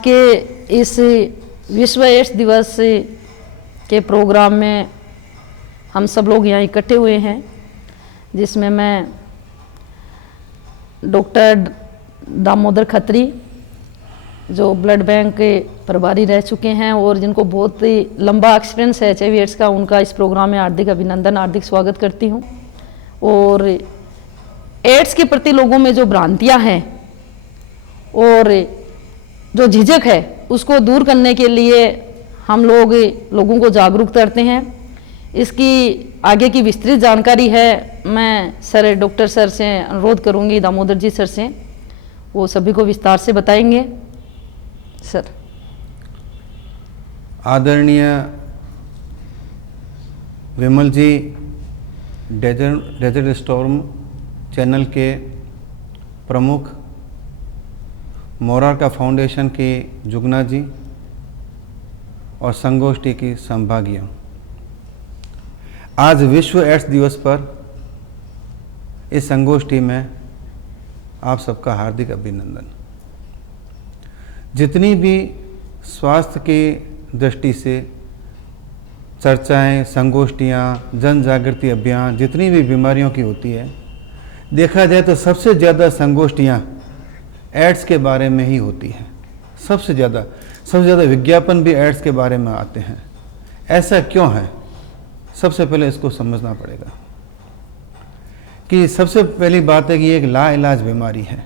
के इस विश्व एड्स दिवस के प्रोग्राम में हम सब लोग यहाँ इकट्ठे हुए हैं, जिसमें मैं डॉक्टर दामोदर खत्री जो ब्लड बैंक के प्रभारी रह चुके हैं और जिनको बहुत ही लंबा एक्सपीरियंस है HIV एड्स का, उनका इस प्रोग्राम में हार्दिक अभिनंदन, हार्दिक स्वागत करती हूँ। और एड्स के प्रति लोगों में जो भ्रांतियाँ हैं और जो झिझक है उसको दूर करने के लिए हम लोगों को जागरूक करते हैं। इसकी आगे की विस्तृत जानकारी है, मैं डॉक्टर सर से अनुरोध करूंगी, दामोदर जी सर से, वो सभी को विस्तार से बताएंगे। सर। आदरणीय विमल जी, डेजर्ट स्टॉर्म चैनल के प्रमुख, मोरारका फाउंडेशन के जुगना जी और संगोष्ठी की संभागियों, आज विश्व एड्स दिवस पर इस संगोष्ठी में आप सबका हार्दिक अभिनंदन। जितनी भी स्वास्थ्य की दृष्टि से चर्चाएं, संगोष्ठियां, जन जागृति अभियान जितनी भी बीमारियों की होती है, देखा जाए तो सबसे ज़्यादा संगोष्ठियां एड्स के बारे में ही होती है। सबसे ज़्यादा विज्ञापन भी एड्स के बारे में आते हैं। ऐसा क्यों है? सबसे पहले इसको समझना पड़ेगा कि सबसे पहली बात है कि एक लाइलाज बीमारी है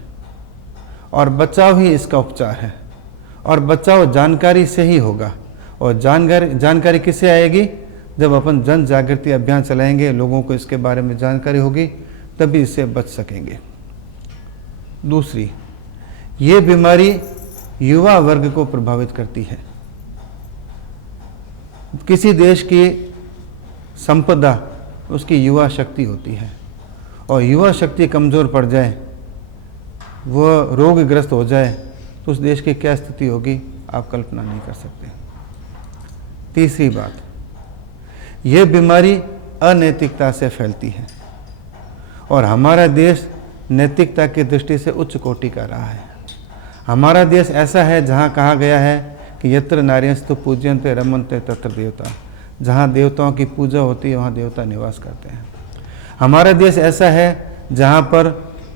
और बचाव ही इसका उपचार है, और बचाव जानकारी से ही होगा। और जानकारी किससे आएगी? जब अपन जन जागृति अभियान चलाएंगे, लोगों को इसके बारे में जानकारी होगी, तभी इससे बच सकेंगे। दूसरी, ये बीमारी युवा वर्ग को प्रभावित करती है। किसी देश की संपदा उसकी युवा शक्ति होती है, और युवा शक्ति कमज़ोर पड़ जाए, वह रोगग्रस्त हो जाए, तो उस देश की क्या स्थिति होगी आप कल्पना नहीं कर सकते। तीसरी बात, यह बीमारी अनैतिकता से फैलती है, और हमारा देश नैतिकता की दृष्टि से उच्च कोटि का रहा है। हमारा देश ऐसा है जहाँ कहा गया है कि यत्र नार्यस्तु पूज्यन्ते रमन्ते तत्र देवता, जहाँ देवताओं की पूजा होती है वहाँ देवता निवास करते हैं। हमारा देश ऐसा है जहाँ पर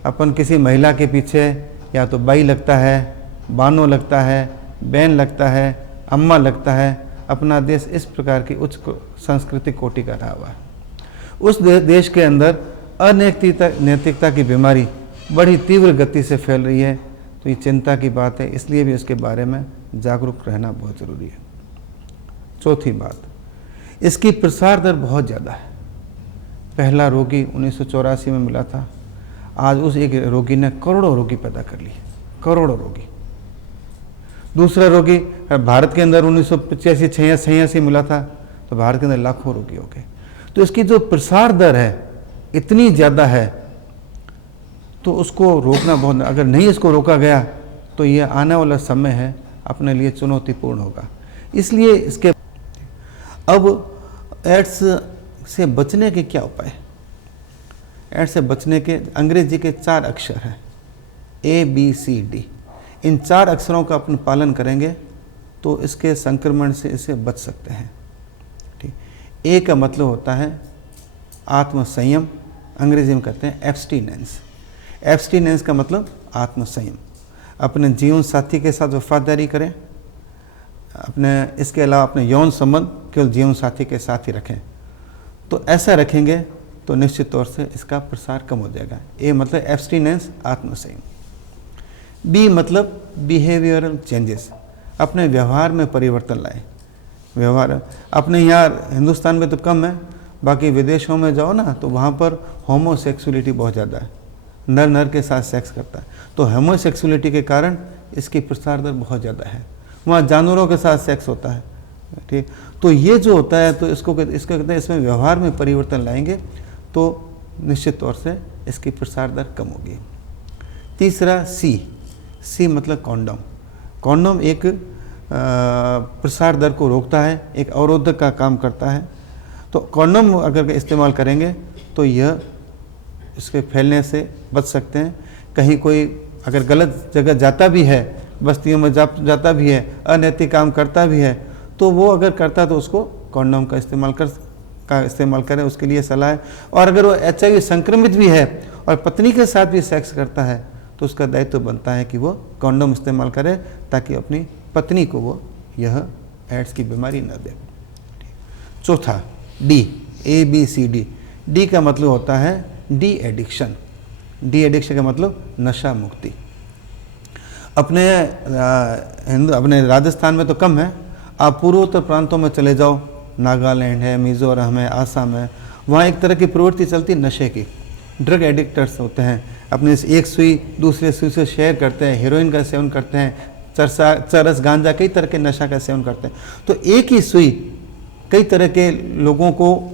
अपन किसी महिला के पीछे या तो बाई लगता है, बानो लगता है, बहन लगता है, अम्मा लगता है। अपना देश इस प्रकार की उच्च सांस्कृतिक कोटि का रहा हुआ है। उस देश के अंदर अनैतिकता की बीमारी बड़ी तीव्र गति से फैल रही है, तो ये चिंता की बात है। इसलिए भी इसके बारे में जागरूक रहना बहुत ज़रूरी है। चौथी बात, इसकी प्रसार दर बहुत ज़्यादा है। पहला रोगी 1984 में मिला था, आज उस एक रोगी ने करोड़ों रोगी पैदा कर लिए, करोड़ों रोगी। दूसरा रोगी भारत के अंदर 1985-86 मिला था, तो भारत के अंदर लाखों रोगी हो गए। तो इसकी जो प्रसार दर है इतनी ज़्यादा है, तो उसको रोकना बहुत, अगर नहीं इसको रोका गया तो ये आने वाला समय है अपने लिए चुनौतीपूर्ण होगा। इसलिए इसके अब एड्स से बचने के क्या उपाय? एड्स से बचने के अंग्रेजी के 4 अक्षर हैं, ABCD। इन 4 अक्षरों का अपन पालन करेंगे तो इसके संक्रमण से इसे बच सकते हैं। ठीक। A का मतलब होता है आत्मसंयम, अंग्रेजी में कहते हैं एब्स्टिनेंस। एब्स्टिनेंस का मतलब आत्मसंयम। अपने जीवन साथी के साथ वफादारी करें, इसके अलावा अपने यौन संबंध केवल जीवन साथी के साथ ही रखें। तो ऐसा रखेंगे तो निश्चित तौर से इसका प्रसार कम हो जाएगा। ए मतलब एब्स्टिनेंस, आत्मसंयम। बी मतलब बिहेवियरल चेंजेस, अपने व्यवहार में परिवर्तन लाएं। व्यवहार अपने यहाँ हिंदुस्तान में तो कम है, बाकी विदेशों में जाओ ना तो वहाँ पर होमोसेक्सुअलिटी बहुत ज़्यादा है, नर नर के साथ सेक्स करता है। तो होमोसेक्सुअलिटी के कारण इसकी प्रसार दर बहुत ज़्यादा है। वहाँ जानवरों के साथ सेक्स होता है। ठीक। तो ये जो होता है, तो इसको कहते हैं, इसमें व्यवहार में परिवर्तन लाएंगे तो निश्चित तौर से इसकी प्रसार दर कम होगी। तीसरा सी मतलब कॉन्डोम। कॉन्डोम एक प्रसार दर को रोकता है, एक अवरोधक का काम करता है। तो कॉन्डोम अगर इस्तेमाल करेंगे तो यह इसके फैलने से बच सकते हैं। कहीं कोई अगर गलत जगह जाता भी है बस्तियों में जाता भी है, अनैतिक काम करता भी है, तो वो अगर करता है तो उसको कॉन्डोम का इस्तेमाल करें, उसके लिए सलाह है। और अगर वो HIV संक्रमित भी है और पत्नी के साथ भी सेक्स करता है तो उसका दायित्व बनता है कि वो कॉन्डोम इस्तेमाल करे ताकि अपनी पत्नी को वो यह एड्स की बीमारी न दे। चौथा डी, ABCD। डी का मतलब होता है डी एडिक्शन। डी एडिक्शन का मतलब नशा मुक्ति। अपने राजस्थान में तो कम है, आप पूर्वोत्तर प्रांतों में चले जाओ, नागालैंड है, मिज़ोरम है, आसाम है, वहाँ एक तरह की प्रवृत्ति चलती है नशे की। ड्रग एडिक्टर्स होते हैं, अपने एक सुई दूसरे सुई से शेयर करते हैं, हेरोइन का सेवन करते हैं, चरस, गांजा, कई तरह के नशा का सेवन करते हैं। तो एक ही सुई कई तरह के लोगों को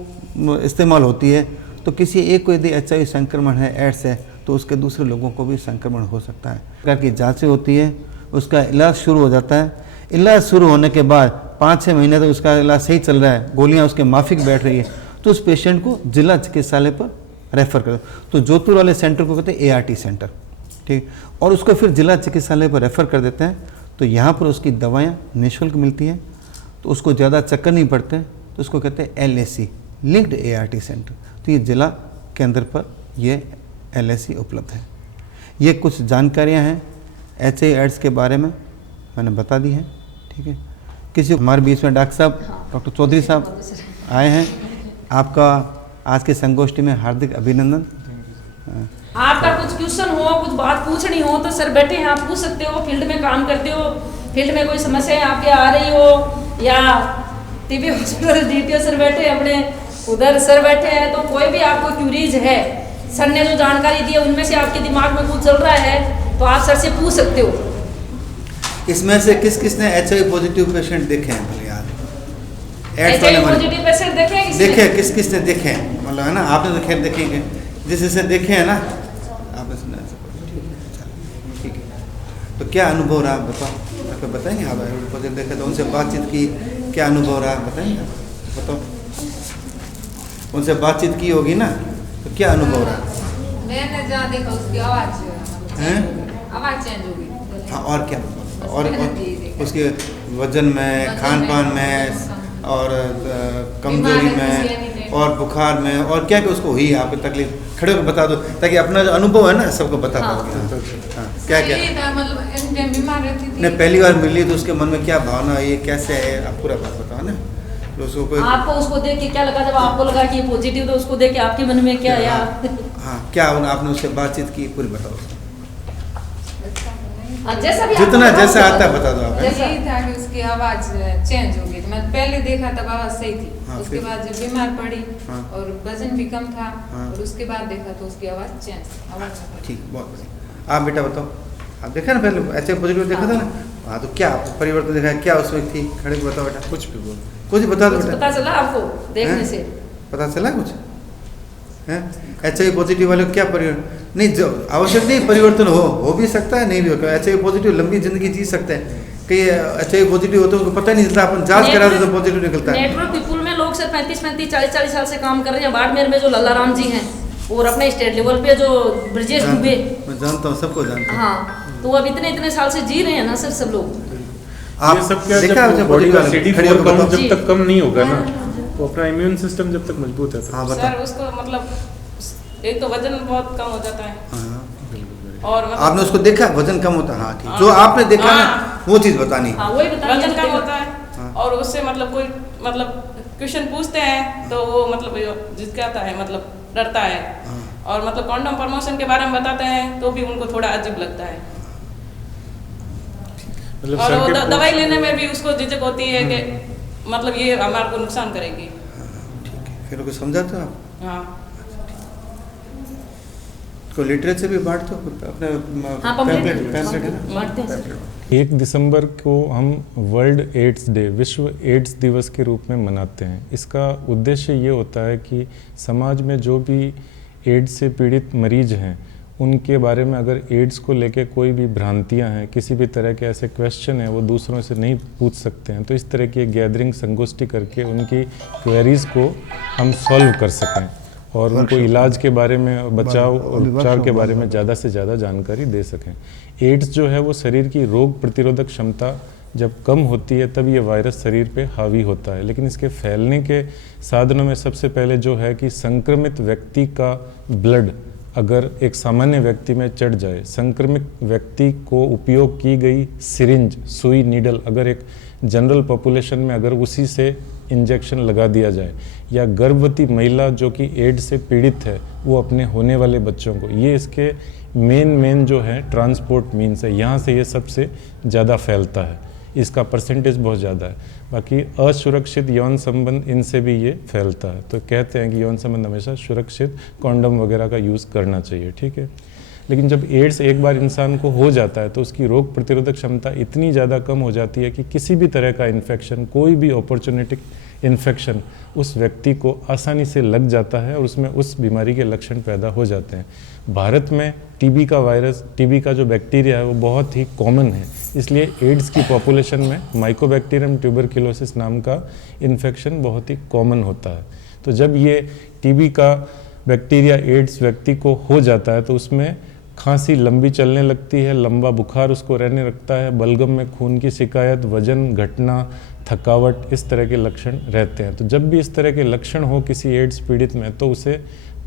इस्तेमाल होती है, तो किसी एक को यदि HIV संक्रमण है, एड्स है, तो उसके दूसरे लोगों को भी संक्रमण हो सकता है। प्रकार की जाँचें होती है, उसका इलाज शुरू हो जाता है। इलाज शुरू होने के बाद 5-6 महीने तक उसका इलाज सही चल रहा है, गोलियां उसके माफिक बैठ रही है, तो उस पेशेंट को जिला चिकित्सालय पर रेफर कर, तो जोधपुर वाले सेंटर को कहते हैं ART सेंटर, ठीक। और उसको फिर जिला चिकित्सालय पर रेफ़र कर देते हैं, तो यहाँ पर उसकी दवाएँ निःशुल्क मिलती हैं, तो उसको ज़्यादा चक्कर नहीं पड़ते, तो उसको कहते हैं LAC, लिंक्ड ART सेंटर। तो ये जिला केंद्र पर ये LAC उपलब्ध है। ये कुछ जानकारियाँ हैं HIV एड्स के बारे में मैंने बता दी है, ठीक है। किसी हमारे बीच में डॉक्टर साहब, डॉक्टर चौधरी साहब आए हैं, आपका आज के संगोष्ठी में हार्दिक अभिनंदन। आपका कुछ क्वेश्चन हो, कुछ बात पूछनी हो तो सर बैठे हैं, आप पूछ सकते हो। फील्ड में काम करते हो, फील्ड में कोई समस्या आपके आ रही हो, या TB हॉस्पिटल DTO सर बैठे हैं, अपने उधर सर बैठे हैं, तो कोई भी आपको क्यूरीज है, सर ने जो जानकारी दी है उनमें से आपके दिमाग में कुछ चल रहा है तो आप सर से पूछ सकते हो। इसमें से किस किस ने HIV पॉजिटिव पेशेंट देखे हैं भले यार? HIV पॉजिटिव पेशेंट देखे हैं? देखे, किस किस ने देखे हैं, मतलब है ना, आपने तो खैर देखेंगे, जिससे देखे हैं ना आपने सुना है, ठीक है। तो क्या अनुभव रहा बताओ, आपको बताएंगे? आप पॉजिटिव देखे तो उनसे बातचीत की, क्या अनुभव रहा बताएंगे? बताओ, उनसे बातचीत की होगी ना, तो क्या अनुभव रहा? मैंने जहाँ देखा उसकी आवाज़ चेंज हो गई। हाँ, और क्या? और उसके वजन में, खान पान में, और कमजोरी में, और बुखार में, और क्या क्या उसको हुई आपको तकलीफ, खड़े होकर बता दो ताकि अपना जो अनुभव है ना सबको बता पाओगे। हाँ, क्या क्या? मतलब बीमार रहती थी। नहीं, पहली बार मिली तो उसके मन में क्या भावना है, ये कैसे है, आप पूरा बात बताओ ना। तो उसको कोई आपको उसको देख के क्या लगा, जब आपको लगा कि ये पॉजिटिव, तो उसको देख के आपके मन में क्या आया? हाँ, क्या आपने उससे बातचीत की, पूरी बताओ। जैसा भी जितना जैसा आता है बता दो आप। यही था कि उसकी आवाज़ चेंज हो गई। मैं पहले देखा तब आवाज़ सही थी, उसके बाद जब बीमार पड़ी और वजन भी कम था, और उसके बाद देखा तो उसकी आवाज़ चेंज। ठीक, बहुत बढ़िया। आप बेटा बताओ, आप देखा ना पहले HIV पॉजिटिव देखा था ना? हाँ, तो क्या परिवर्तन देखा है, क्या उसमें थी? खड़े को बताओ बेटा, कुछ भी बोलो, कुछ बता दो बेटा। पता चला आपको देखने से? पता चला कुछ है? HIV पॉजिटिव वाले को क्या परिवर्तन? नहीं, जो आवश्यक नहीं परिवर्तन हो भी सकता है, नहीं भी होगा। HIV पॉजिटिव लंबी जिंदगी जी सकते हैं, कई HIV पॉजिटिव होते हैं उनको पता नहीं चलता, अपन जांच करा तो पॉजिटिव निकलता है। नेटवर्क पीपुल में लोग सर 35-35, 40-40 साल से काम कर रहे हैं। बाड़मेर में जो लल्लाराम जी हैं, और अपने स्टेट लेवल पे जो ब्रजेश दुबे, मैं जानता हूँ, सबको जानता हूँ। हाँ, तो अब इतने साल से जी रहे हैं ना सर सब लोग। आप सब क्या, देखा जब बॉडी का CD4 काउंट जब तक कम नहीं होगा ना, तो अपना इम्यून सिस्टम जब तक मजबूत है। हाँ, सर उसको मतलब एक तो वजन बहुत कम हो जाता है, और मतलब आपने उसको देखा वजन कम होता है? हाँ, ठीक। जो आपने देखा ना वो चीज़ बतानी। हाँ, वही बताइए। वजन कम होता है, और उससे मतलब कोई मतलब क्वेश्चन पूछते हैं तो वो मतलब झिझकाता है, मतलब डरता है, और मतलब कॉन्डोम प्रमोशन के बारे में बताते हैं तो भी उनको थोड़ा अजीब लगता है, मतलब और वो दवाई लेने में भी उसको झिझक होती है कि मतलब ये हमारे को नुकसान करेगी। ठीक है, फिर उनको समझाते हो आप? हाँ, को लिटरेचर भी बांटते हो अपने? हाँ, पैम्फलेट। 1 दिसंबर को हम वर्ल्ड एड्स डे, विश्व एड्स दिवस के रूप में मनाते हैं। इसका उद्देश्य ये होता है कि समाज में जो भी एड्स से पीड़ित मरीज हैं उनके बारे में अगर एड्स को लेके कोई भी भ्रांतियां हैं, किसी भी तरह के ऐसे क्वेश्चन हैं वो दूसरों से नहीं पूछ सकते हैं, तो इस तरह की गैदरिंग संगोष्ठी करके उनकी क्वेरीज़ को हम सॉल्व कर सकें। और उनको इलाज के बारे में, बचाव और उपचार के बारे में ज़्यादा से ज़्यादा जानकारी दे सकें। एड्स जो है वो शरीर की रोग प्रतिरोधक क्षमता जब कम होती है तब ये वायरस शरीर पे हावी होता है, लेकिन इसके फैलने के साधनों में सबसे पहले जो है कि संक्रमित व्यक्ति का ब्लड अगर एक सामान्य व्यक्ति में चढ़ जाए, संक्रमित व्यक्ति को उपयोग की गई सिरिंज, सुई, नीडल अगर एक जनरल पॉपुलेशन में अगर उसी से इंजेक्शन लगा दिया जाए, या गर्भवती महिला जो कि एड्स से पीड़ित है वो अपने होने वाले बच्चों को, ये इसके मेन जो है ट्रांसपोर्ट मीन्स है, यहाँ से ये सबसे ज़्यादा फैलता है, इसका परसेंटेज बहुत ज़्यादा है। बाकी असुरक्षित यौन संबंध, इनसे भी ये फैलता है। तो कहते हैं कि यौन संबंध हमेशा सुरक्षित कॉन्डम वगैरह का यूज़ करना चाहिए, ठीक है। लेकिन जब एड्स एक बार इंसान को हो जाता है तो उसकी रोग प्रतिरोधक क्षमता इतनी ज़्यादा कम हो जाती है कि किसी भी तरह का इन्फेक्शन, कोई भी अपॉर्चुनिटिक इन्फेक्शन उस व्यक्ति को आसानी से लग जाता है और उसमें उस बीमारी के लक्षण पैदा हो जाते हैं। भारत में टीबी का वायरस, टीबी का जो बैक्टीरिया है वो बहुत ही कॉमन है, इसलिए एड्स की पॉपुलेशन में माइकोबैक्टीरियम ट्यूबरक्लोसिस नाम का इन्फेक्शन बहुत ही कॉमन होता है। तो जब ये टीबी का बैक्टीरिया एड्स व्यक्ति को हो जाता है तो उसमें खांसी लंबी चलने लगती है, लंबा बुखार उसको रहने लगता है, बलगम में खून की शिकायत, वजन घटना, थकावट, इस तरह के लक्षण रहते हैं। तो जब भी इस तरह के लक्षण हो किसी एड्स पीड़ित में तो उसे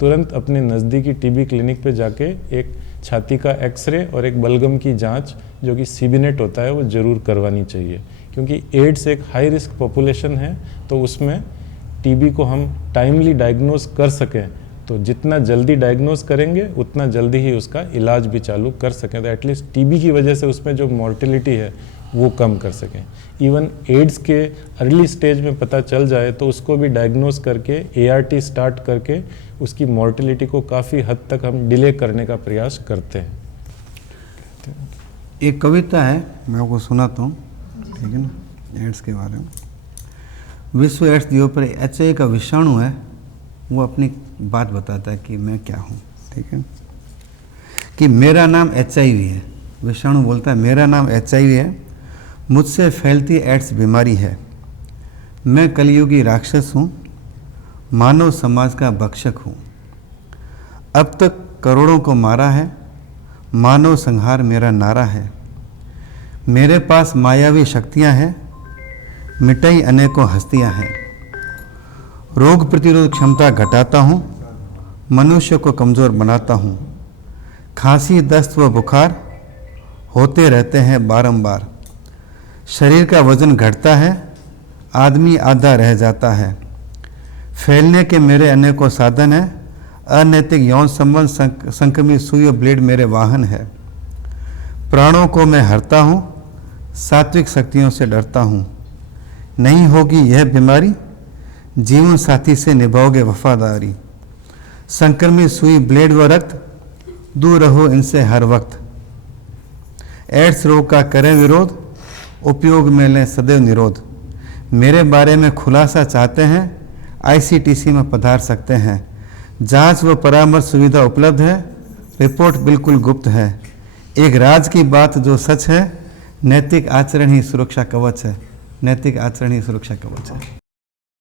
तुरंत अपने नज़दीकी टीबी क्लिनिक पे जाके एक छाती का एक्सरे और एक बलगम की जांच जो कि सीबीनेट होता है वो ज़रूर करवानी चाहिए, क्योंकि एड्स एक हाई रिस्क पॉपुलेशन है। तो उसमें टीबी को हम टाइमली डायग्नोज कर सकें तो जितना जल्दी डायग्नोज करेंगे उतना जल्दी ही उसका इलाज भी चालू कर सकें, तो एटलीस्ट टीबी की वजह से उसमें जो मॉर्टेलिटी है वो कम कर सकें। इवन एड्स के अर्ली स्टेज में पता चल जाए तो उसको भी डायग्नोज करके एआरटी स्टार्ट करके उसकी मॉर्टेलिटी को काफ़ी हद तक हम डिले करने का प्रयास करते हैं। एक कविता है, मैं आपको सुनाता हूँ, ठीक है ना, एड्स के बारे में। विश्व एड्स दिवस पर HIV का विषाणु है, वो अपनी बात बताता है कि मैं क्या हूँ, ठीक है, कि मेरा नाम HIV है। विषाणु बोलता है मेरा नाम HIV है, मुझसे फैलती एड्स बीमारी है, मैं कलयुगी राक्षस हूँ, मानव समाज का भक्षक हूँ, अब तक करोड़ों को मारा है, मानव संहार मेरा नारा है, मेरे पास मायावी शक्तियाँ हैं, मिटाई अनेकों हस्तियाँ हैं, रोग प्रतिरोधक क्षमता घटाता हूँ, मनुष्य को कमज़ोर बनाता हूँ, खांसी, दस्त व बुखार होते रहते हैं बारंबार, शरीर का वजन घटता है, आदमी आधा रह जाता है, फैलने के मेरे अनेकों साधन हैं, अनैतिक यौन संबंध, संक्रमित सुई और ब्लेड मेरे वाहन है, प्राणों को मैं हरता हूँ, सात्विक शक्तियों से डरता हूँ, नहीं होगी यह बीमारी, जीवन साथी से निभाओगे वफादारी, संक्रमित सुई, ब्लेड व रक्त, दूर रहो इनसे हर वक्त, एड्स रोग का करें विरोध, उपयोग में लें सदैव निरोध, मेरे बारे में खुलासा चाहते हैं, ICTC में पधार सकते हैं, जांच व परामर्श सुविधा उपलब्ध है, रिपोर्ट बिल्कुल गुप्त है, एक राज की बात जो सच है, नैतिक आचरण ही सुरक्षा कवच है, नैतिक आचरण ही सुरक्षा कवच है।